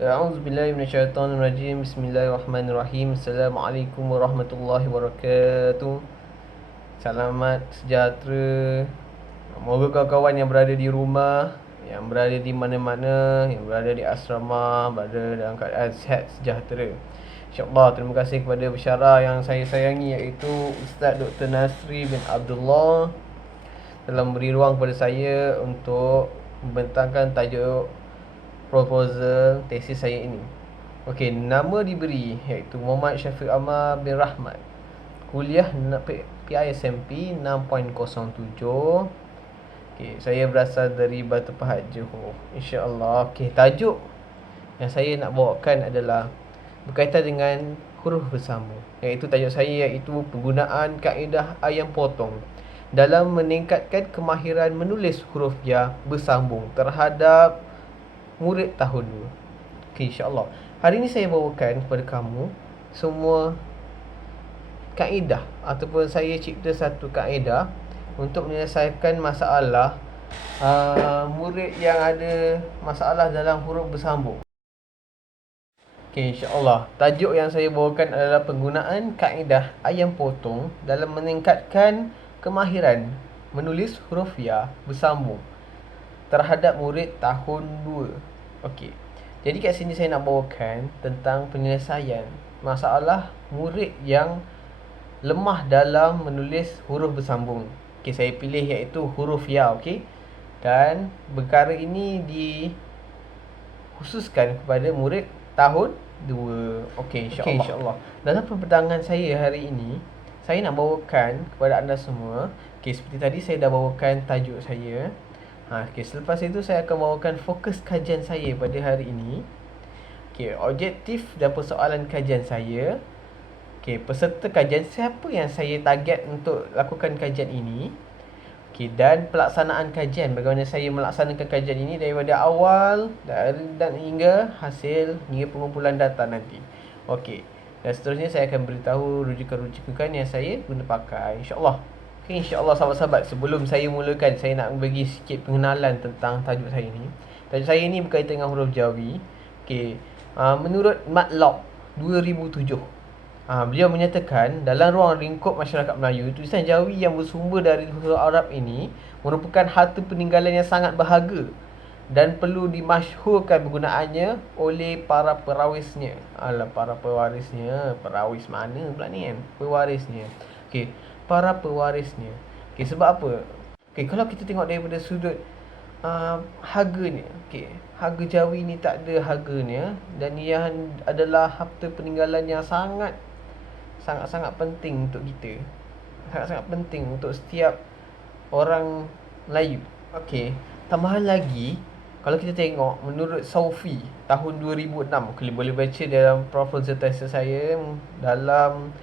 A'udzubillahi minasyaitonirrajim. Bismillahirrahmanirrahim. Assalamualaikum warahmatullahi wabarakatuh. Selamat sejahtera. Moga kawan-kawan yang berada di rumah, yang berada di mana-mana, yang berada di asrama, berada dalam keadaan sihat sejahtera. InsyaAllah, terima kasih kepada pensyarah yang saya sayangi, iaitu Ustaz Dr. Nasri bin Abdullah, telah memberi ruang kepada saya untuk membentangkan tajuk proposal tesis saya ini. Okey, nama diberi iaitu Muhammad Syafiq Amar bin Rahmat. Kuliah PISMP 6.07. Okey, saya berasal dari Batu Pahat, Johor. Insya-Allah. Okey, tajuk yang saya nak bawakan adalah berkaitan dengan huruf bersambung. Iaitu tajuk saya iaitu penggunaan kaedah ayam potong dalam meningkatkan kemahiran menulis huruf ya bersambung terhadap murid tahun 2. Okay, insyaAllah. Hari ini saya bawakan kepada kamu semua kaedah, ataupun saya cipta satu kaedah untuk menyelesaikan masalah murid yang ada masalah dalam huruf bersambung. Okay, insyaAllah. Tajuk yang saya bawakan adalah penggunaan kaedah ayam potong dalam meningkatkan kemahiran menulis huruf ya bersambung terhadap murid tahun 2. Okey. Jadi kat sini saya nak bawakan tentang penyelesaian masalah murid yang lemah dalam menulis huruf bersambung. Okey, saya pilih iaitu huruf ya, okey. Dan perkara ini dikhususkan kepada murid tahun 2. Okey, insya-Allah. Insya-Allah. Dalam perbincangan saya hari ini, saya nak bawakan kepada anda semua, okey, seperti tadi saya dah bawakan tajuk saya. Okay, selepas itu saya akan bawakan fokus kajian saya pada hari ini. Okay, objektif dan persoalan kajian saya. Okay, peserta kajian, siapa yang saya target untuk lakukan kajian ini. Okay, dan pelaksanaan kajian, bagaimana saya melaksanakan kajian ini daripada awal dan hingga hasil, hingga pengumpulan data nanti. Okay, dan seterusnya saya akan beritahu rujukan-rujukan yang saya guna pakai, insyaAllah. Okay, insyaAllah sahabat-sahabat, sebelum saya mulakan, saya nak bagi sikit pengenalan tentang tajuk saya ni. Tajuk saya ni berkaitan dengan huruf Jawi. Okay, menurut Matlab 2007, beliau menyatakan dalam ruang lingkup masyarakat Melayu, tulisan Jawi yang bersumber dari huruf Arab ini merupakan harta peninggalan yang sangat berharga dan perlu dimasyhurkan penggunaannya oleh para perawisnya. Para pewarisnya, perawis mana pula ni kan? Pewarisnya. Okey, para pewarisnya. Okey, sebab apa? Okey, kalau kita tengok daripada sudut harganya. Okey, harga Jawi ni tak ada harganya, dan ia adalah harta peninggalan yang sangat-sangat penting untuk kita. Sangat-sangat penting untuk setiap orang Melayu. Okey, tambahan lagi, kalau kita tengok menurut Saufi tahun 2006, boleh baca dalam proposal tesis saya dalam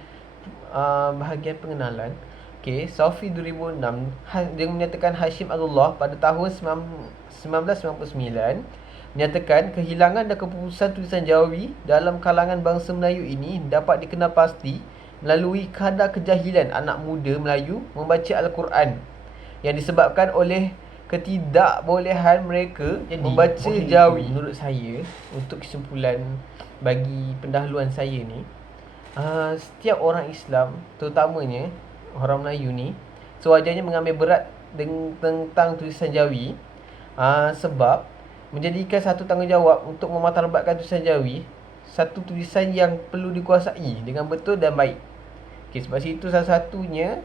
bahagian pengenalan. Okey, Saufi 2006 dia menyatakan Hashim Abdullah pada tahun 1999 menyatakan kehilangan dan keputusan tulisan Jawi dalam kalangan bangsa Melayu ini dapat dikenal pasti melalui kadar kejahilan anak muda Melayu membaca Al-Quran yang disebabkan oleh ketidakbolehan mereka membaca Jawi. Menurut saya, untuk kesimpulan bagi pendahuluan saya ni, setiap orang Islam, terutamanya orang Melayu ni, sewajarnya mengambil berat tentang tulisan Jawi, sebab menjadikan satu tanggungjawab untuk mematlabatkan tulisan Jawi satu tulisan yang perlu dikuasai dengan betul dan baik. Okay, sebab itu salah satunya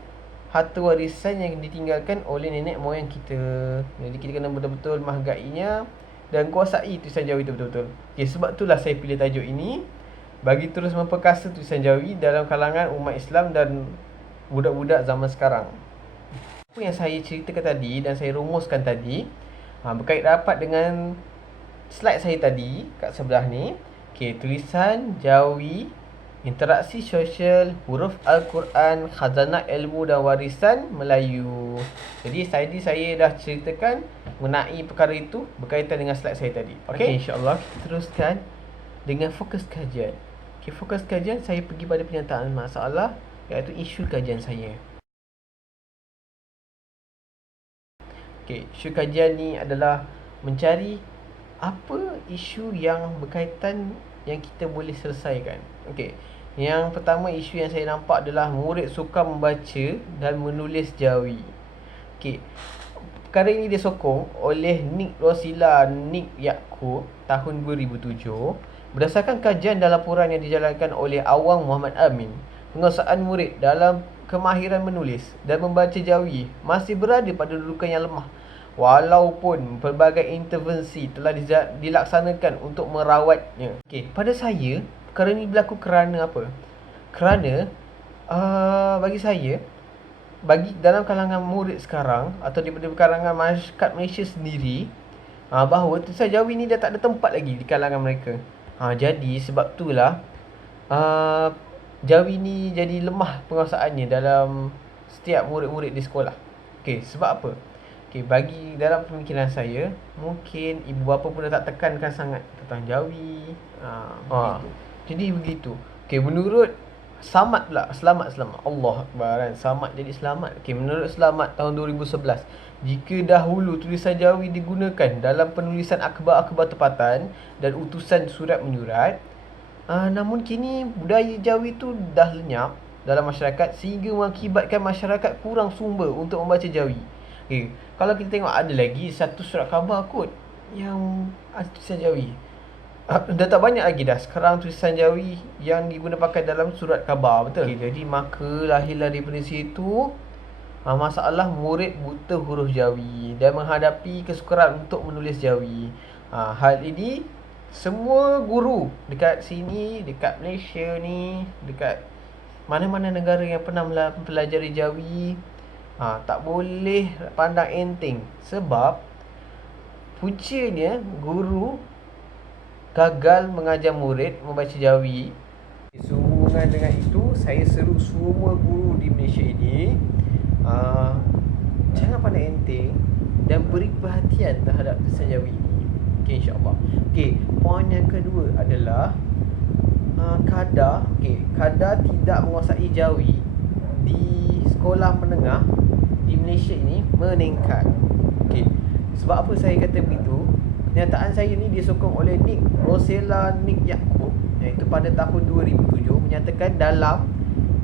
harta warisan yang ditinggalkan oleh nenek moyang kita. Jadi kita kena betul-betul menghargainya dan kuasai tulisan Jawi itu betul-betul. Okay, sebab itulah saya pilih tajuk ini, bagi terus memperkasa tulisan Jawi dalam kalangan umat Islam dan budak-budak zaman sekarang. Apa yang saya ceritakan tadi dan saya rumuskan tadi, berkait rapat dengan slide saya tadi kat sebelah ni. Okey, tulisan Jawi, interaksi sosial, huruf Al-Quran, khazanah ilmu dan warisan Melayu. Jadi tadi saya dah ceritakan mengenai perkara itu berkaitan dengan slide saya tadi. Okey, insya-Allah kita teruskan dengan fokus kajian. Okey, fokus kajian saya pergi pada penyataan masalah, iaitu isu kajian saya. Okey, isu kajian ni adalah mencari Apa isu yang berkaitan yang kita boleh selesaikan? Okey. Yang pertama, isu yang saya nampak adalah murid sukar membaca dan menulis jawi. Okey. Perkara ini disokong oleh Nick Rosila Nick Yaakob tahun 2007 berdasarkan kajian dan laporan yang dijalankan oleh Awang Muhammad Amin. Penguasaan murid dalam kemahiran menulis dan membaca jawi masih berada pada dudukan yang lemah, walaupun pelbagai intervensi telah dilaksanakan untuk merawatnya. Okey, pada saya perkara ini berlaku kerana apa? Kerana bagi saya, bagi dalam kalangan murid sekarang atau daripada kalangan masyarakat Malaysia sendiri, bahawa tulisan jawi ni dah tak ada tempat lagi di kalangan mereka. Jadi sebab itulah jawi ni jadi lemah penguasaannya dalam setiap murid-murid di sekolah. Okey, sebab apa? Okey, bagi dalam pemikiran saya, mungkin ibu bapa pun dah tak tekankan sangat tentang jawi. Begitu. Jadi begitu. Okey, menurut Samad pula, Selamat Allah Akbar kan. Samad jadi Selamat. Okey, menurut Selamat tahun 2011, jika dahulu tulisan jawi digunakan dalam penulisan akhbar-akhbar tempatan dan utusan surat menyurat, namun kini budaya jawi tu dah lenyap dalam masyarakat sehingga mengakibatkan masyarakat kurang sumber untuk membaca jawi. Okay, kalau kita tengok ada lagi satu surat khabar kot yang tulisan jawi. Dah tak banyak lagi dah sekarang tulisan jawi yang digunakan pakai dalam surat khabar, betul? Okay, jadi maka lahirlah daripada situ masalah murid buta huruf jawi dan menghadapi kesukaran untuk menulis jawi. Hal ini semua guru dekat sini, dekat Malaysia ni, dekat mana-mana negara yang pernah mempelajari jawi, tak boleh pandang enteng. Sebab puncanya guru gagal mengajar murid membaca jawi. Sehubungan dengan itu, saya seru semua guru di Malaysia ini jangan pandang enteng dan beri perhatian terhadap tulisan jawi ini. Okey, insya-Allah. Okey, poin yang kedua adalah kadar tidak menguasai jawi di sekolah menengah di Malaysia ini meningkat. Okey, sebab apa saya kata begitu? Kenyataan saya ni disokong oleh Nick Rosila Nick Yaakob, iaitu pada tahun 2007 menyatakan dalam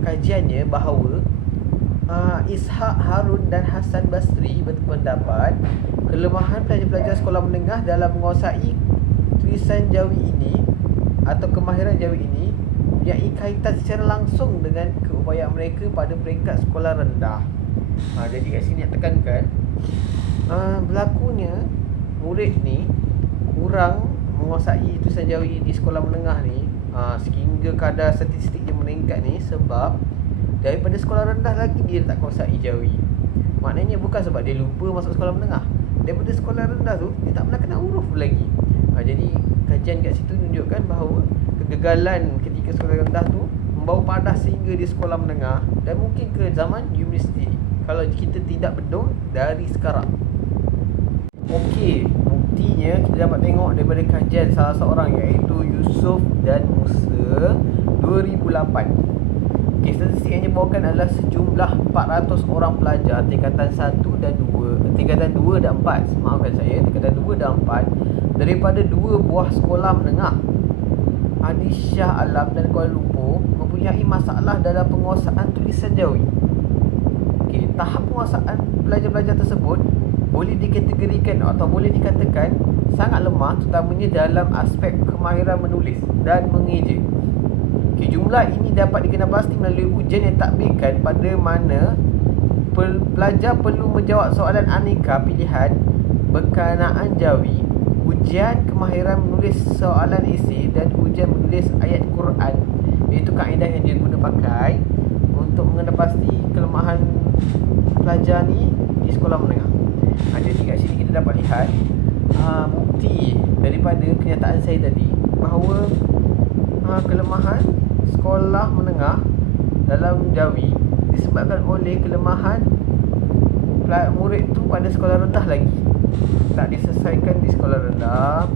kajiannya bahawa Ishak Harun dan Hasan Basri berpendapat kelemahan pelajar-pelajar sekolah menengah dalam menguasai tulisan jawi ini atau kemahiran jawi ini mempunyai kaitan secara langsung dengan keupayaan mereka pada peringkat sekolah rendah. Jadi kat sini nak tekankan berlakunya murid ni kurang menguasai tulisan jawi di sekolah menengah ni sehingga kadar statistik dia meningkat ni sebab daripada sekolah rendah lagi dia tak kuasai jawi. Maknanya bukan sebab dia lupa masuk sekolah menengah, daripada sekolah rendah tu dia tak pernah kenal huruf lagi. Jadi kajian kat situ menunjukkan bahawa kegagalan ketika sekolah rendah tu membawa padah sehingga di sekolah menengah dan mungkin ke zaman universiti kalau kita tidak bedul dari sekarang. Okey, buktinya kita dapat tengok daripada kajian salah seorang iaitu Yusof dan Musa 2008. Okey, statistik yang dibawakan adalah sejumlah 400 orang pelajar tingkatan 1 dan 2, tingkatan 2 dan 4, maafkan saya, tingkatan 2 dan 4 daripada dua buah sekolah menengah Adi Shah Alam dan Kuala Lumpur mempunyai masalah dalam penguasaan tulisan jawi. Okey, tahap penguasaan pelajar-pelajar tersebut boleh dikategorikan atau boleh dikatakan sangat lemah, terutamanya dalam aspek kemahiran menulis dan mengeja. Okay, jumlah ini dapat dikenal pasti melalui ujian yang takbirkan pada mana pelajar perlu menjawab soalan aneka pilihan berkenaan jawi, ujian kemahiran menulis soalan esei dan ujian menulis ayat Quran, iaitu kaedah yang dia guna pakai untuk mengenal pasti kelemahan pelajar ni di sekolah menengah. Jadi kat sini kita dapat lihat bukti daripada kenyataan saya tadi bahawa kelemahan sekolah menengah dalam jawi disebabkan oleh kelemahan murid tu pada sekolah rendah lagi. Tak diselesaikan di sekolah rendah,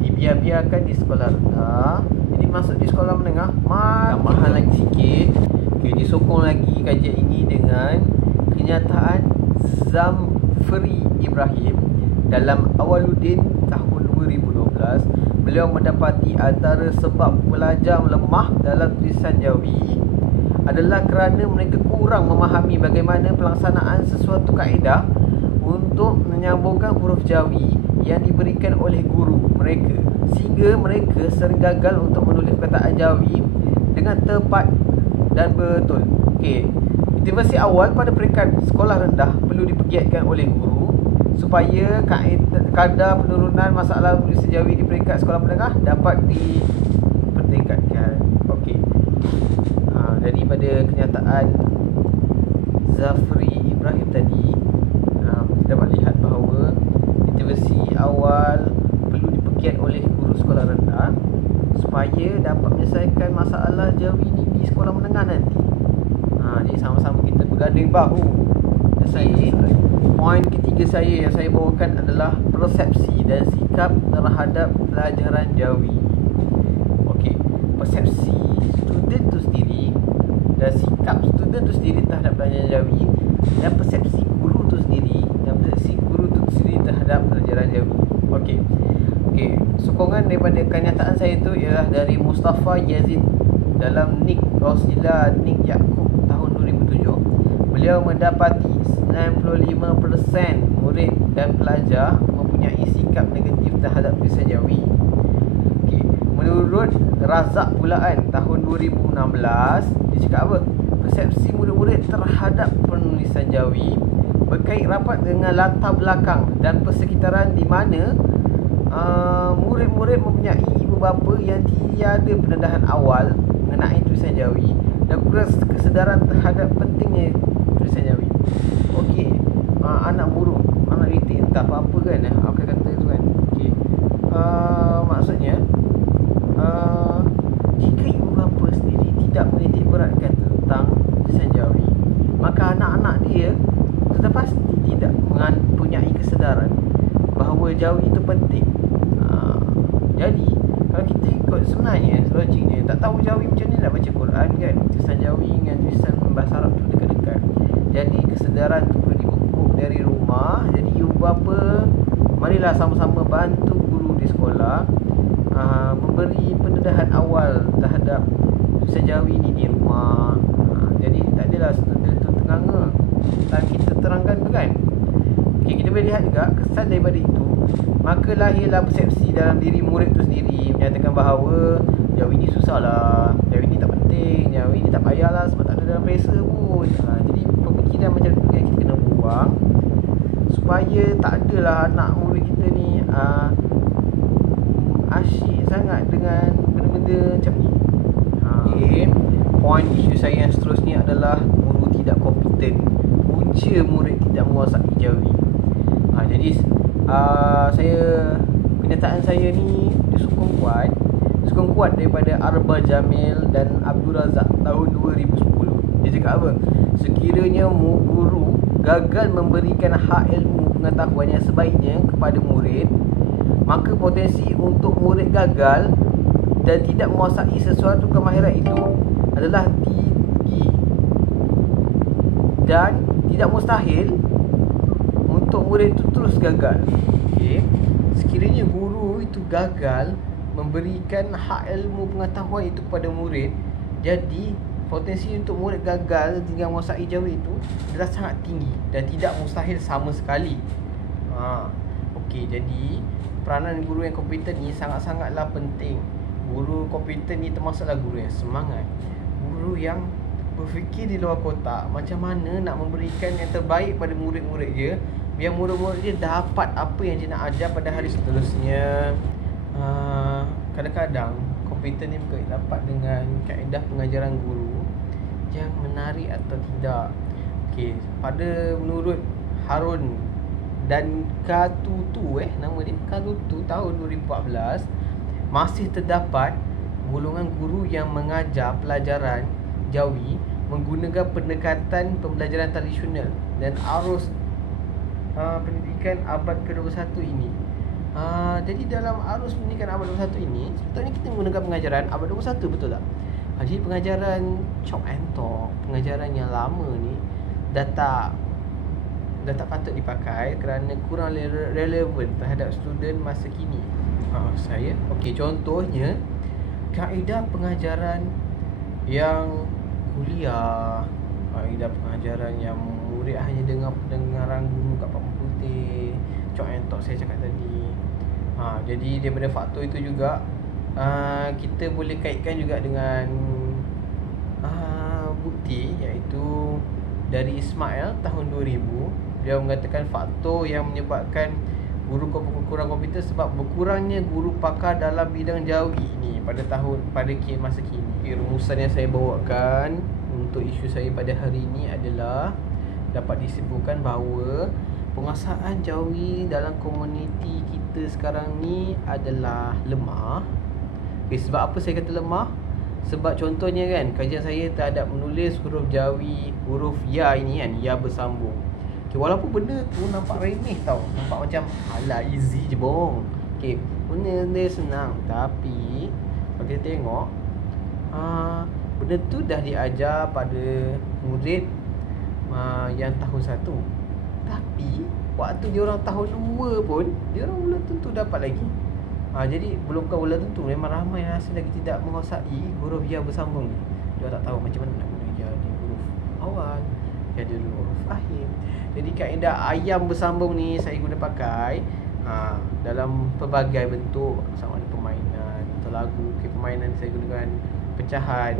dibiar-biarkan di sekolah rendah, jadi masuk di sekolah menengah tambahan lagi sikit. Okay, disokong lagi kajian ini dengan kenyataan Zamfri Ibrahim dalam Awaluddin tahun 2012, beliau mendapati antara sebab pelajar lemah dalam tulisan Jawi adalah kerana mereka kurang memahami bagaimana pelaksanaan sesuatu kaedah untuk menyambungkan huruf Jawi yang diberikan oleh guru mereka, sehingga mereka sering gagal untuk menulis perkataan Jawi dengan tepat dan betul. Okey, intervensi awal pada peringkat sekolah rendah perlu dipergiatkan oleh guru supaya kadar penurunan masalah tulisan Jawi di peringkat sekolah menengah dapat dipertingkatkan. Okey. Jadi pada kenyataan Zafri Ibrahim tadi, kita dapat lihat bahawa intervensi awal perlu dipergiat oleh guru sekolah rendah supaya dapat menyelesaikan masalah Jawi ni di sekolah menengah nanti. Jadi sama-sama kita berganding bahu. Poin ketiga saya yang saya bawakan adalah persepsi dan sikap terhadap pelajaran Jawi. Okey, persepsi student tu sendiri dan sikap student tu sendiri terhadap pelajaran Jawi, dan persepsi guru tu sendiri terhadap pelajaran Jawi. Okey, sokongan daripada kenyataan saya tu ialah dari Mustafa Yazid dalam Nik Rosila Nik Yaakob tahun 2007. Beliau mendapati 95% murid dan pelajar mempunyai sikap negatif terhadap tulisan Jawi. Okey, menurut Razak Pulaan tahun 2016, dia cakap apa? Persepsi murid-murid terhadap penulisan Jawi berkait rapat dengan latar belakang dan persekitaran di mana murid-murid mempunyai ibu bapa yang tiada pendedahan awal mengenai tulisan Jawi dan kurang kesedaran terhadap pentingnya tulisan Jawi. Okey, anak buruk, anak ritik, entah apa-apa kan, aku kata tu kan. Okey, maksudnya jika ibu bapa sendiri tidak menitik beratkan tentang tulisan Jawi, maka anak-anak dia sudah pasti tidak mempunyai kesedaran bahawa Jawi itu penting. Jadi kalau kita ikut sebenarnya logiknya, tak tahu Jawi macam mana nak baca Quran kan, tulisan Jawi dengan tulisan bahasa Arab tu dekat-dekat. Jadi kesedaran tu perlu dipupuk dari rumah. Jadi ibu bapa, marilah sama-sama bantu guru di sekolah memberi pendedahan awal terhadap tulisan Jawi ni di rumah. Jadi tak adalah student tu tenganga dan kita terangkan tu kan. Okey, kita boleh lihat juga kesan daripada itu, maka lahirlah persepsi dalam diri murid tu sendiri menyatakan bahawa Jawi ni susah lah, Jawi ni tak penting, Jawi ni tak payahlah sebab tak ada dalam peresa pun. Jadi pemikiran macam tu yang kita kena buang supaya tak adalah anak murid kita ni asyik sangat dengan benda-benda macam ni. Okay. Poin isu saya yang seterusnya adalah guru tidak kompeten punca murid tidak menguasai Jawi. Jadi kenyataan saya ni disokong kuat daripada Arba Jamil dan Abdul Razak tahun 2010. Dia cakap apa? Sekiranya guru gagal memberikan hak ilmu pengetahuan yang sebaiknya kepada murid, maka potensi untuk murid gagal dan tidak menguasai sesuatu kemahiran itu adalah tinggi dan tidak mustahil untuk murid itu terus gagal. Okay. Sekiranya guru itu gagal memberikan hak ilmu pengetahuan itu kepada murid, jadi potensi untuk murid gagal dengan menguasai Jawi itu adalah sangat tinggi dan tidak mustahil sama sekali. Okey, jadi peranan guru yang kompeten ni sangat-sangatlah penting. Guru kompeten ni termasuklah guru yang semangat, guru yang berfikir di luar kotak, macam mana nak memberikan yang terbaik pada murid-murid dia, biar murid-murid dia dapat apa yang dia nak ajar pada hari seterusnya. Kadang-kadang kompeten ni bukan dapat dengan kaedah pengajaran guru yang menarik atau tidak. Okey, menurut Harun dan Katutu, nama dia Katutu tahun 2014, masih terdapat golongan guru yang mengajar pelajaran Jawi menggunakan pendekatan pembelajaran tradisional dan arus pendidikan abad ke-21 ini. Jadi dalam arus pendidikan abad 21 ini, sebetulnya kita menggunakan pengajaran abad 21, betul tak? Jadi pengajaran chop and talk, pengajaran yang lama ni dah tak patut dipakai kerana kurang relevan terhadap student masa kini. Saya okey, contohnya kaedah pengajaran yang kuliah, kaedah pengajaran yang murid hanya dengar pendengaran guru kat papan putih, chalk and talk saya cakap tadi. Jadi daripada faktor itu juga kita boleh kaitkan juga dengan bukti, iaitu dari Ismail tahun 2000. Dia mengatakan faktor yang menyebabkan guru kurang komputer sebab berkurangnya guru pakar dalam bidang jawi ini pada masa kini. Rumusan yang saya bawakan untuk isu saya pada hari ini adalah dapat disimpulkan bahawa penguasaan jawi dalam komuniti kita sekarang ni adalah lemah. Sebab apa saya kata lemah? Sebab contohnya kan, kajian saya terhadap menulis huruf jawi, huruf ya ini kan, ya bersambung. Walaupun benda tu nampak remeh tau, nampak macam alah easy je bong. Benda dia senang, tapi kalau kita tengok benda tu dah diajar pada murid yang tahun 1. Tapi waktu dia orang tahun 2 pun, dia orang belum tentu dapat lagi. Jadi belum tentu, memang ramai yang rasa lagi tidak menguasai huruf ya bersambung ni. Dia tak tahu macam mana nak guna ya di huruf awal, ya di huruf akhir. Jadi kaedah ayam bersambung ni saya guna pakai dalam pelbagai bentuk, sama ada permainan atau lagu. Permainan saya gunakan pecahan.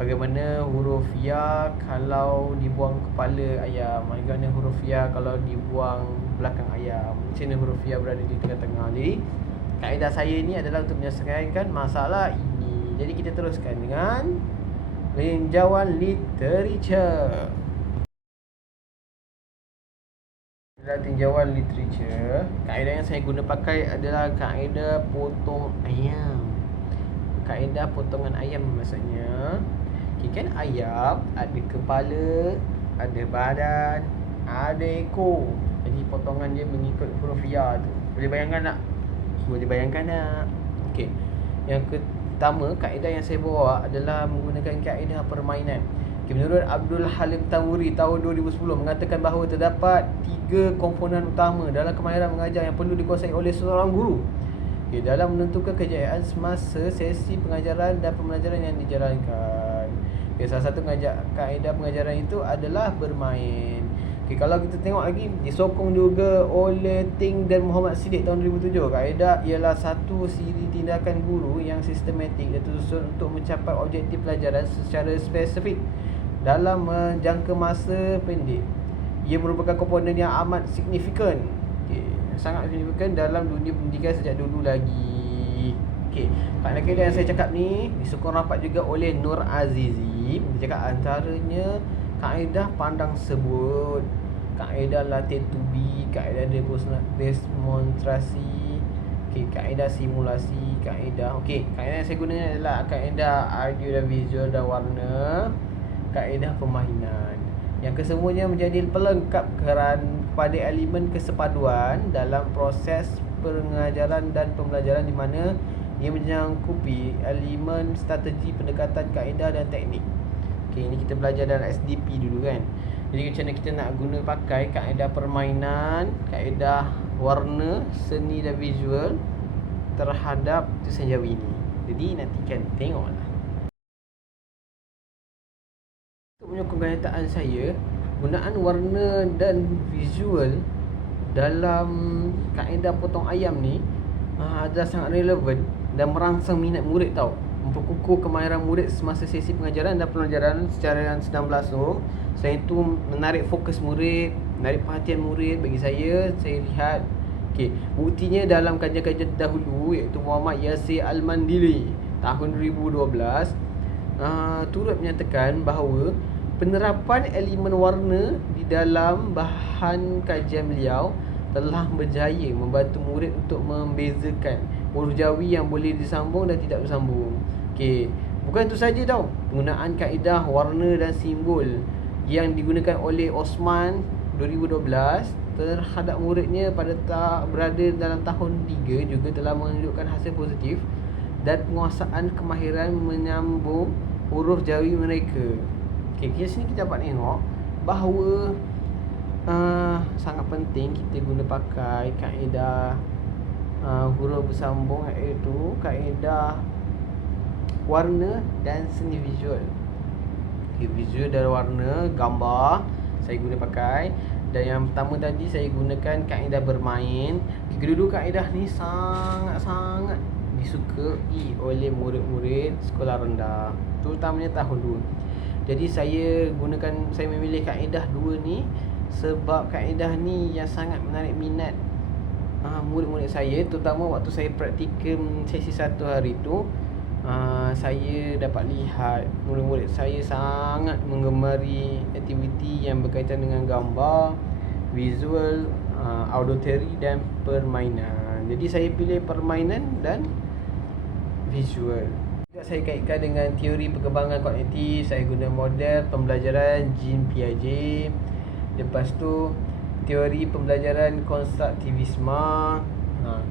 Bagaimana huruf ya kalau dibuang kepala ayam, bagaimana huruf ya kalau dibuang belakang ayam, macam mana huruf ya berada di tengah-tengah. Jadi kaedah saya ni adalah untuk menyelesaikan masalah ini. Jadi kita teruskan dengan tinjauan literature. Dalam tinjauan literature, kaedah yang saya guna pakai adalah kaedah potong ayam. Kaedah potongan ayam maksudnya, kan ayam ada kepala, ada badan, ada ekor. Jadi potongan dia mengikut huruf ya tu. Boleh bayangkan tak? Boleh bayangkan tak? Okey. Yang pertama, kaedah yang saya bawa adalah menggunakan kaedah permainan. Menurut Abdul Halim Tanwuri tahun 2010 mengatakan bahawa terdapat 3 komponen utama dalam kemahiran mengajar yang perlu dikuasai oleh seorang guru dalam menentukan kejayaan semasa sesi pengajaran dan pembelajaran yang dijalankan. Salah satu kaedah pengajaran itu adalah bermain. Kalau kita tengok lagi, disokong juga oleh Ting dan Muhammad Siddiq tahun 2007. Kaedah ialah satu siri tindakan guru yang sistematik dan tersusun untuk mencapai objektif pelajaran secara spesifik dalam menjangka masa pendek. Ia merupakan komponen yang amat signifikan, sangat signifikan dalam dunia pendidikan sejak dulu lagi. Kaedah yang saya cakap ni disokong rapat juga oleh Nur Azizi. Dia cakap antaranya kaedah pandang sebut, kaedah latih to be, kaedah demonstrasi, kaedah simulasi, kaedah yang saya guna adalah kaedah audio dan visual dan warna, kaedah permainan. Yang kesemuanya menjadi pelengkap kepada elemen kesepaduan dalam proses pengajaran dan pembelajaran, di mana ia menyangkupi elemen strategi, pendekatan, kaedah dan teknik. Ini kita belajar dalam SDP dulu kan. Jadi macam mana kita nak guna pakai kaedah permainan, kaedah warna, seni dan visual terhadap tulisan jawi ini. Jadi nanti kan tengoklah. Untuk menyokong kenyataan saya, gunaan warna dan visual dalam kaedah potong ayam ni adalah sangat relevan dan merangsang minat murid tau, memperkukuh kemahiran murid semasa sesi pengajaran dan pelajaran secara sedang berlangsung. Selain itu, menarik fokus murid, menarik perhatian murid. Bagi saya lihat buktinya dalam kajian-kajian terdahulu, iaitu Muhammad Yasir Al-Mandili tahun 2012 turut menyatakan bahawa penerapan elemen warna di dalam bahan kajian beliau telah berjaya membantu murid untuk membezakan huruf jawi yang boleh disambung dan tidak bersambung. Bukan itu saja tau, penggunaan kaedah warna dan simbol yang digunakan oleh Osman 2012 terhadap muridnya pada berada dalam tahun 3 juga telah menunjukkan hasil positif dan penguasaan kemahiran menyambung huruf jawi mereka. Kat sini kita dapat tengok bahawa sangat penting kita guna pakai kaedah huruf bersambung, iaitu kaedah warna dan seni visual. Visual dan warna, gambar saya guna pakai. Dan yang pertama tadi saya gunakan kaedah bermain. Kedua-dua kaedah ni sangat-sangat disukai oleh murid-murid sekolah rendah, terutamanya tahun 2. Jadi saya memilih kaedah 2 ni sebab kaedah ni yang sangat menarik minat murid-murid saya, terutama waktu saya praktikum sesi 1 hari tu. Saya dapat lihat murid-murid saya sangat menggemari aktiviti yang berkaitan dengan gambar, visual, auditory dan permainan. Jadi saya pilih permainan dan visual. Juga saya kaitkan dengan teori perkembangan kognitif. Saya guna model pembelajaran Jean Piaget. Lepas tu teori pembelajaran konstruktivisme.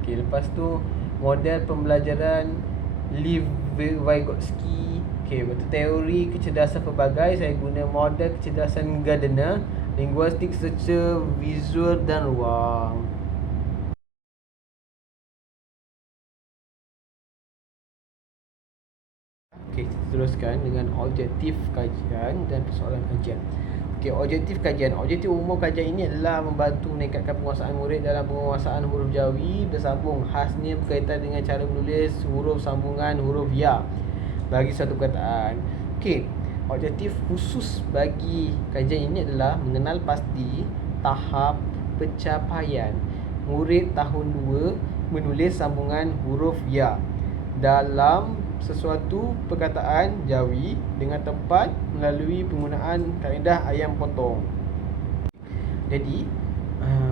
Lepas tu model pembelajaran Lev Vygotsky. Betul, teori kecerdasan pelbagai saya guna model kecerdasan Gardner, linguistik serta visual dan ruang. Kita teruskan dengan objektif kajian dan persoalan kajian. Objektif kajian. Objektif umum kajian ini adalah membantu meningkatkan penguasaan murid dalam penguasaan huruf Jawi bersambung, khasnya berkaitan dengan cara menulis huruf sambungan huruf ya bagi satu perkataan. Objektif khusus bagi kajian ini adalah mengenal pasti tahap pencapaian murid tahun 2 menulis sambungan huruf ya dalam sesuatu perkataan Jawi dengan tepat melalui penggunaan kaedah ayam potong. Jadi,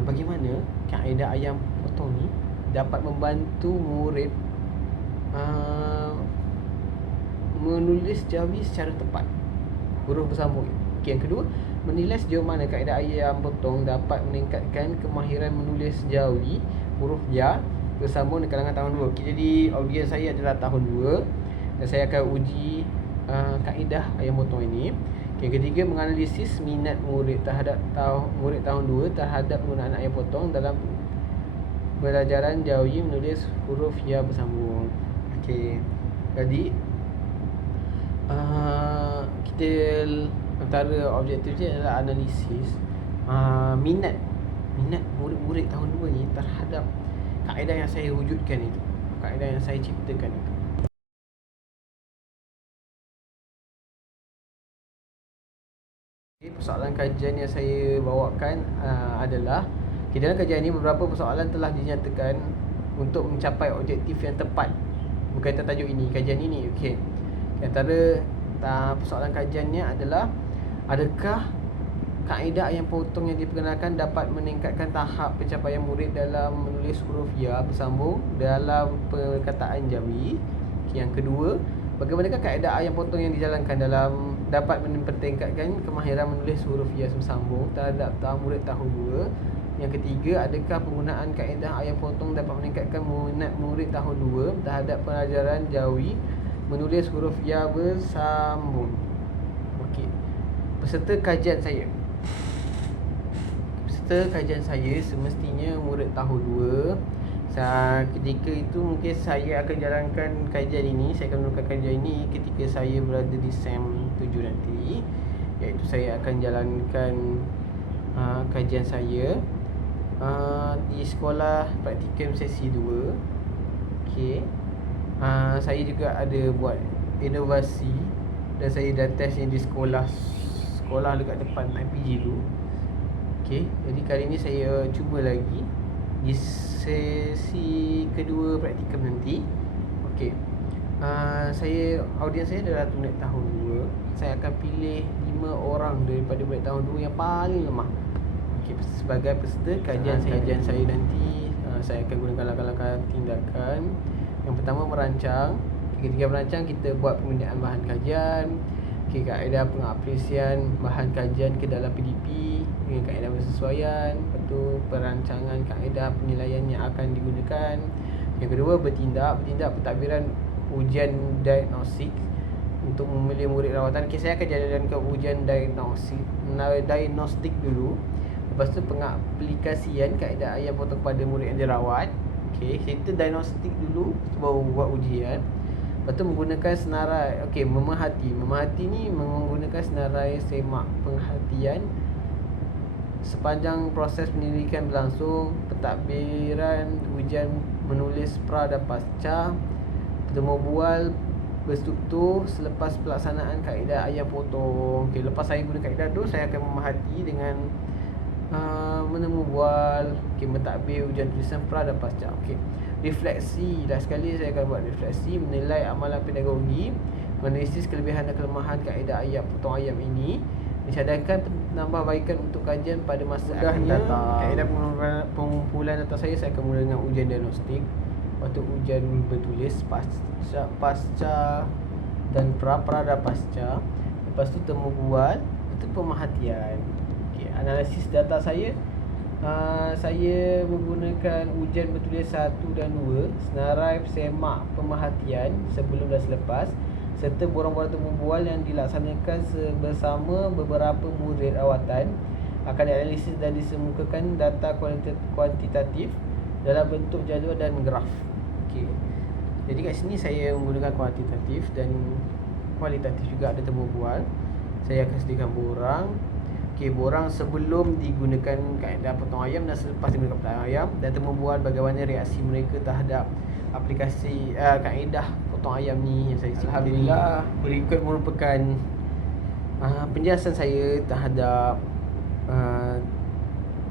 bagaimana kaedah ayam potong ni dapat membantu murid menulis Jawi secara tepat, huruf bersambung. Yang kedua, menilai sejauh mana kaedah ayam potong dapat meningkatkan kemahiran menulis Jawi huruf ya bersambung di kalangan tahun 2. Jadi audiens saya adalah tahun 2 dan saya akan uji kaedah ayam potong ini. Yang ketiga, menganalisis minat murid terhadap murid tahun 2 terhadap penggunaan ayam potong dalam pelajaran Jawi menulis huruf ya bersambung. Jadi kita antara objektif dia adalah analisis minat murid-murid tahun 2 ni terhadap kaedah yang saya wujudkan itu, kaedah yang saya ciptakan itu. Persoalan kajian yang saya bawakan adalah dalam kajian ini beberapa persoalan telah dinyatakan untuk mencapai objektif yang tepat berkaitan tajuk ini, kajian ini. Antara persoalan kajiannya adalah, adakah kaedah ayam potong yang diperkenalkan dapat meningkatkan tahap pencapaian murid dalam menulis huruf ya bersambung dalam perkataan Jawi. Yang kedua, bagaimanakah kaedah ayam potong yang dijalankan dapat meningkatkan kemahiran menulis huruf ya bersambung terhadap murid tahun 2. Yang ketiga, adakah penggunaan kaedah ayam potong dapat meningkatkan minat murid tahun 2 terhadap pelajaran Jawi menulis huruf ya bersambung. Peserta kajian saya semestinya murid tahun 2. Ketika itu mungkin saya akan jalankan kajian ini. Saya akan melakukan kajian ini ketika saya berada di SEM 7 nanti, iaitu saya akan jalankan kajian saya di sekolah praktikum sesi 2. Saya juga ada buat inovasi dan saya dah test yang di sekolah dekat depan IPG tu. Jadi kali ni saya cuba lagi di sesi kedua praktikum nanti. Audiens saya adalah murid tahun 2. Saya akan pilih 5 orang daripada murid tahun 2 yang paling lemah sebagai peserta kajian saya nanti. Saya akan gunakan langkah-langkah tindakan. Yang pertama, merancang. Ketika merancang, kita buat pembinaan bahan kajian, kaedah pengapresian bahan kajian ke dalam PDP dengan kaedah persesuaian. Lepas tu, perancangan kaedah penilaian yang akan digunakan. Yang kedua, bertindak pentadbiran ujian diagnostik untuk memilih murid rawatan. Saya akan jalankan ujian diagnostik dulu. Lepas tu, pengaplikasian kaedah ayam potong kepada murid yang dirawat. Okey, kita diagnostik dulu baru buat ujian. Lepas tu menggunakan senarai. Okey, memerhati. Memerhati ni menggunakan senarai semak penghatian sepanjang proses penyelidikan berlangsung, pentadbiran ujian menulis pra dan pasca, bertemu bual berstruktur selepas pelaksanaan kaedah ayam potong. Okey, lepas saya guna kaedah tu, saya akan memerhati dengan menemu bual, okey, mentadbir ujian tulisan pra dan pasca. Okey, refleksi. Last sekali saya akan buat refleksi, menilai amalan pedagogi, menganalisis kelebihan dan kelemahan kaedah ayam potong ayam ini, mencadangkan penambahbaikan untuk kajian pada masa akan datang. Kaedah pengumpulan data saya akan mula dengan ujian diagnostik, lepas tu ujian bertulis, pasca dan pra dan pasca, lepas tu temu bual, lepas tu pemerhatian. Okay, analisis data saya, saya menggunakan ujian bertulis 1 dan 2, senarai semak pemerhatian sebelum dan selepas, serta borang-borang temu bual yang dilaksanakan bersama beberapa murid rawatan. Akan dianalisis dan disemukakan data kuantitatif dalam bentuk jadual dan graf. Okey, jadi kat sini saya menggunakan kuantitatif dan kualitatif juga, ada temu bual. Saya akan sediakan borang. Okey, borang sebelum digunakan kaedah potong ayam dan selepas digunakan potong ayam, dan temu bual bagaimana reaksi mereka terhadap aplikasi kaedah potong ayam ni yang saya cakap. Alhamdulillah, berikut merupakan penjelasan saya terhadap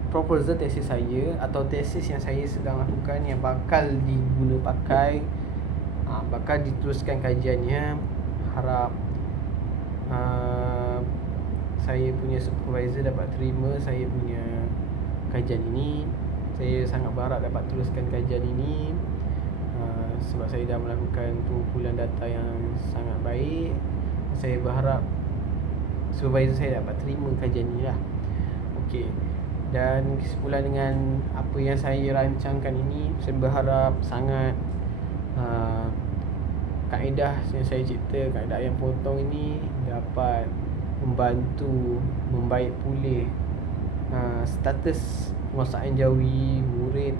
proposal tesis saya atau tesis yang saya sedang lakukan, yang bakal bakal diteruskan kajiannya. Harap saya punya supervisor dapat terima saya punya kajian ini. Saya sangat berharap dapat teruskan kajian ini, sebab saya dah melakukan pengumpulan data yang sangat baik. Saya berharap supervisor saya dapat terima kajian ini lah. Okey, dan kesimpulan dengan apa yang saya rancangkan ini, saya berharap sangat kaedah yang saya cipta, kaedah ayam potong ini dapat membantu membaik pulih status penguasaan jawi murid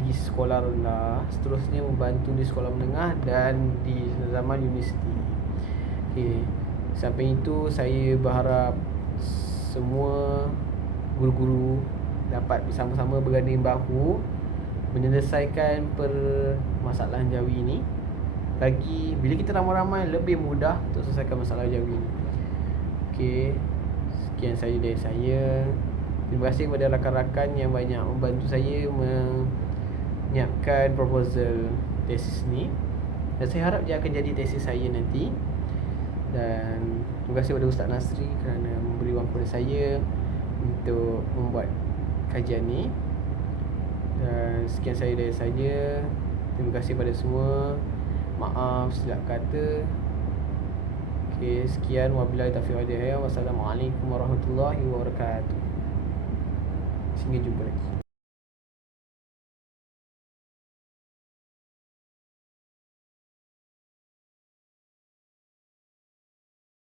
di sekolah rendah, seterusnya membantu di sekolah menengah dan di zaman universiti. Okey, sampai itu saya berharap semua guru-guru dapat bersama-sama berganding bahu menyelesaikan permasalahan jawi ini. Bila kita ramai-ramai, lebih mudah untuk selesaikan masalah jawi ini. Okey, sekian saja dari saya. Terima kasih kepada rakan-rakan yang banyak membantu saya menyiapkan proposal tesis ni, dan saya harap dia akan jadi tesis saya nanti. Dan terima kasih kepada Ustaz Nasri kerana memberi wang kepada saya untuk membuat kajian ni. Dan sekian saya dari saya. Terima kasih pada semua. Maaf silap kata. Okey, sekian, wabillahi taufiq wal hidayah. Wassalamualaikum warahmatullahi wabarakatuh. Sehingga jumpa lagi.